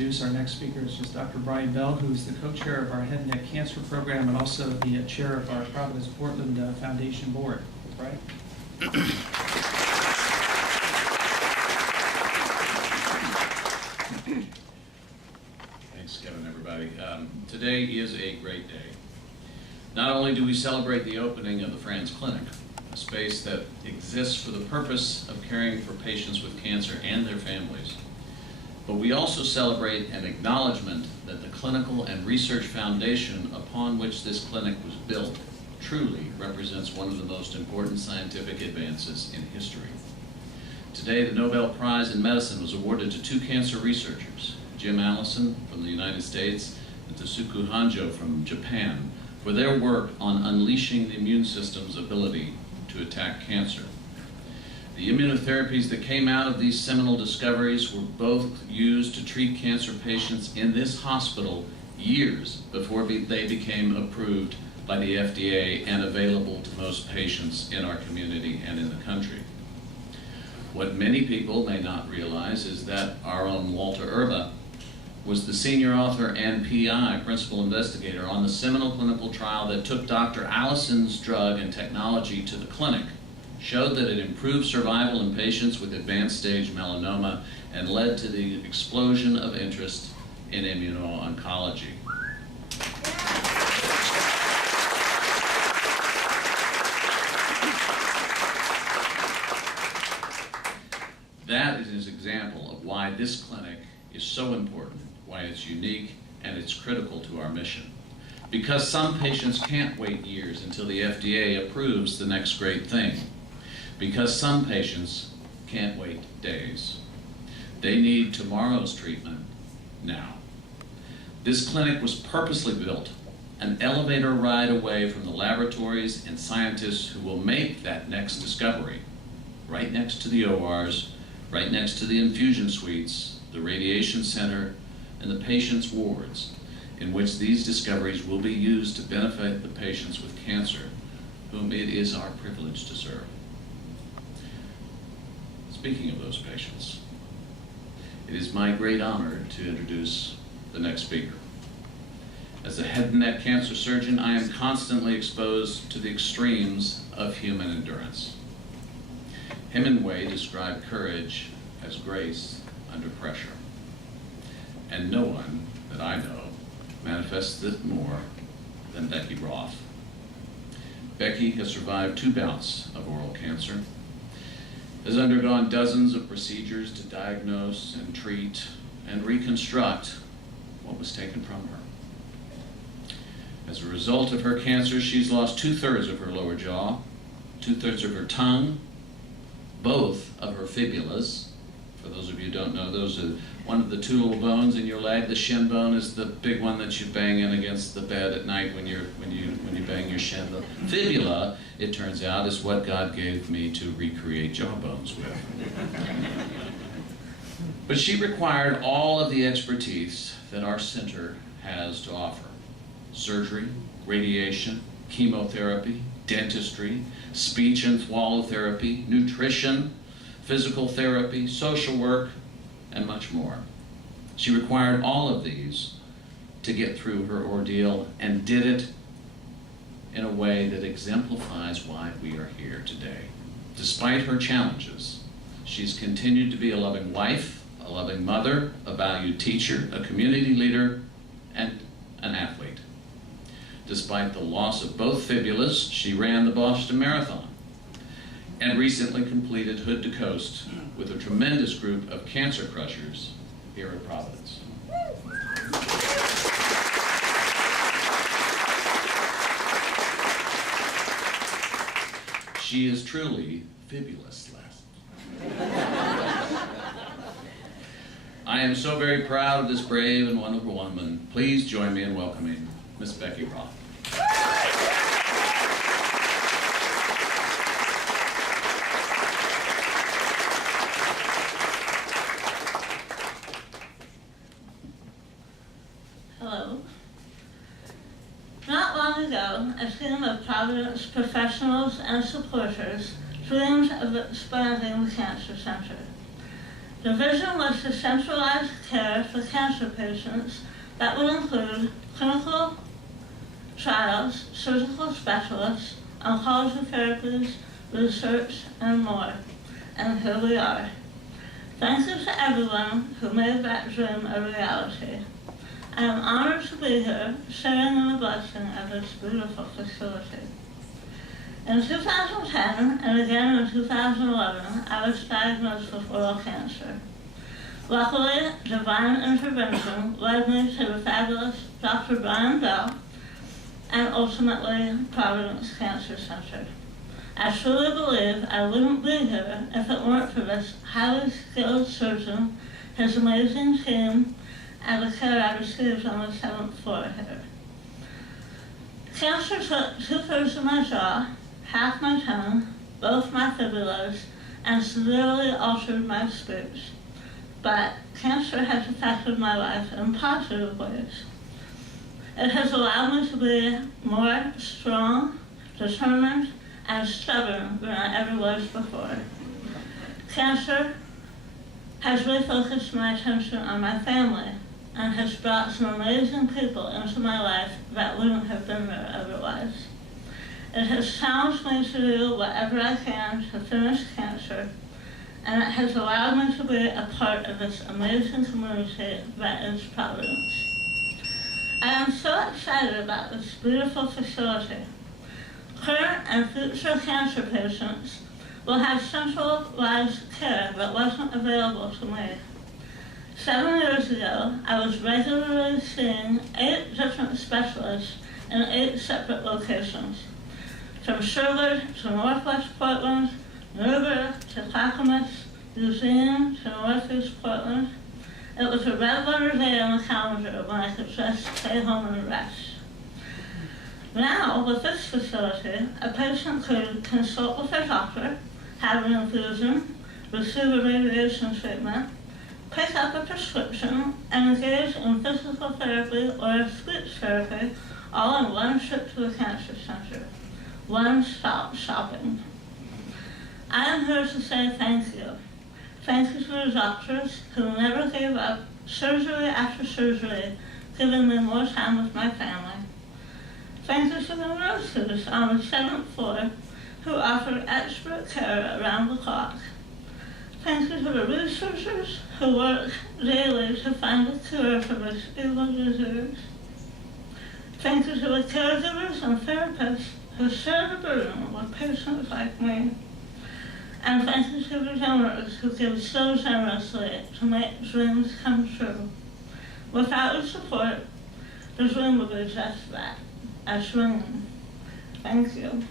introduce our next speaker is just Dr. Brian Bell, who's the co-chair of our Head and Neck Cancer Program and also the chair of our Providence Portland Foundation Board. Brian? Thanks, Kevin, everybody. Today is a great day. Not only do we celebrate the opening of the Franz Clinic, a space that exists for the purpose of caring for patients with cancer and their families, but we also celebrate an acknowledgement that the clinical and research foundation upon which this clinic was built truly represents one of the most important scientific advances in history. Today, the Nobel Prize in Medicine was awarded to two cancer researchers, Jim Allison from the United States and Tasuku Hanjo from Japan, for their work on unleashing the immune system's ability to attack cancer. The immunotherapies that came out of these seminal discoveries were both used to treat cancer patients in this hospital years before they became approved by the FDA and available to most patients in our community and in the country. What many people may not realize is that our own Walter Erba was the senior author and PI, principal investigator, on the seminal clinical trial that took Dr. Allison's drug and technology to the clinic, showed that it improved survival in patients with advanced stage melanoma, and led to the explosion of interest in immuno-oncology. That is an example of why this clinic is so important, why it's unique, and it's critical to our mission. Because some patients can't wait years until the FDA approves the next great thing. Because some patients can't wait days. They need tomorrow's treatment now. This clinic was purposely built, an elevator ride away from the laboratories and scientists who will make that next discovery, right next to the ORs, right next to the infusion suites, the radiation center, and the patients' wards, in which these discoveries will be used to benefit the patients with cancer, whom it is our privilege to serve. Speaking of those patients, it is my great honor to introduce the next speaker. As a head and neck cancer surgeon, I am constantly exposed to the extremes of human endurance. Hemingway described courage as grace under pressure. And no one that I know manifests it more than Becky Roth. Becky has survived 2 bouts of oral cancer, has undergone dozens of procedures to diagnose and treat and reconstruct what was taken from her. As a result of her cancer, she's lost 2/3 of her lower jaw, 2/3 of her tongue, both of her fibulas. For those of you who don't know, those are one of the 2 little bones in your leg. The shin bone is the big one that you bang in against the bed at night when you bang your shin. The fibula, it turns out, is what God gave me to recreate jawbones with. But she required all of the expertise that our center has to offer: surgery, radiation, chemotherapy, dentistry, speech and swallow therapy, nutrition, physical therapy, social work, and much more. She required all of these to get through her ordeal, and did it in a way that exemplifies why we are here today. Despite her challenges, she's continued to be a loving wife, a loving mother, a valued teacher, a community leader, and an athlete. Despite the loss of both fibulas, she ran the Boston Marathon and recently completed Hood to Coast with a tremendous group of cancer crushers here at Providence. She is truly fibulous. I am so very proud of this brave and wonderful woman. Please join me in welcoming Miss Becky Roth. Hello. Not long ago, a team of Providence professionals and supporters dreamed of expanding the Cancer Center. The vision was to centralize care for cancer patients that would include clinical trials, surgical specialists, oncology therapies, research, and more. And here we are. Thank you to everyone who made that dream a reality. I am honored to be here, sharing in the blessing of this beautiful facility. In 2010 and again in 2011, I was diagnosed with oral cancer. Luckily, divine intervention led me to the fabulous Dr. Brian Bell and ultimately Providence Cancer Center. I truly believe I wouldn't be here if it weren't for this highly skilled surgeon, his amazing team, and the care I received on the 7th floor here. Cancer took 2/3 of my jaw, half my tongue, both my fibulas, and severely altered my speech. But cancer has affected my life in positive ways. It has allowed me to be more strong, determined, and stubborn than I ever was before. Cancer has refocused my attention on my family and has brought some amazing people into my life that wouldn't have been there otherwise. It has challenged me to do whatever I can to finish cancer, and it has allowed me to be a part of this amazing community that is Providence. I am so excited about this beautiful facility. Current and future cancer patients will have centralized care that wasn't available to me. 7 years ago, I was regularly seeing 8 different specialists in 8 separate locations. From Sherwood to Northwest Portland, Newburgh to Clackamas, Eugene to Northeast Portland. It was a regular day on the calendar when I could just stay home and rest. Now, with this facility, a patient could consult with their doctor, have an infusion, receive a radiation treatment, pick up a prescription, and engage in physical therapy or speech therapy, all in one trip to the cancer center. One-stop shopping. I am here to say thank you. Thank you to the doctors who never gave up, surgery after surgery, giving me more time with my family. Thank you to the nurses on the 7th floor who offer expert care around the clock. Thank you to the researchers who work daily to find a cure for this evil disease. Thank you to the caregivers and therapists who share the burden with patients like me. And thank you to the donors who give so generously to make dreams come true. Without your support, the dream would be just that, a dream. Thank you.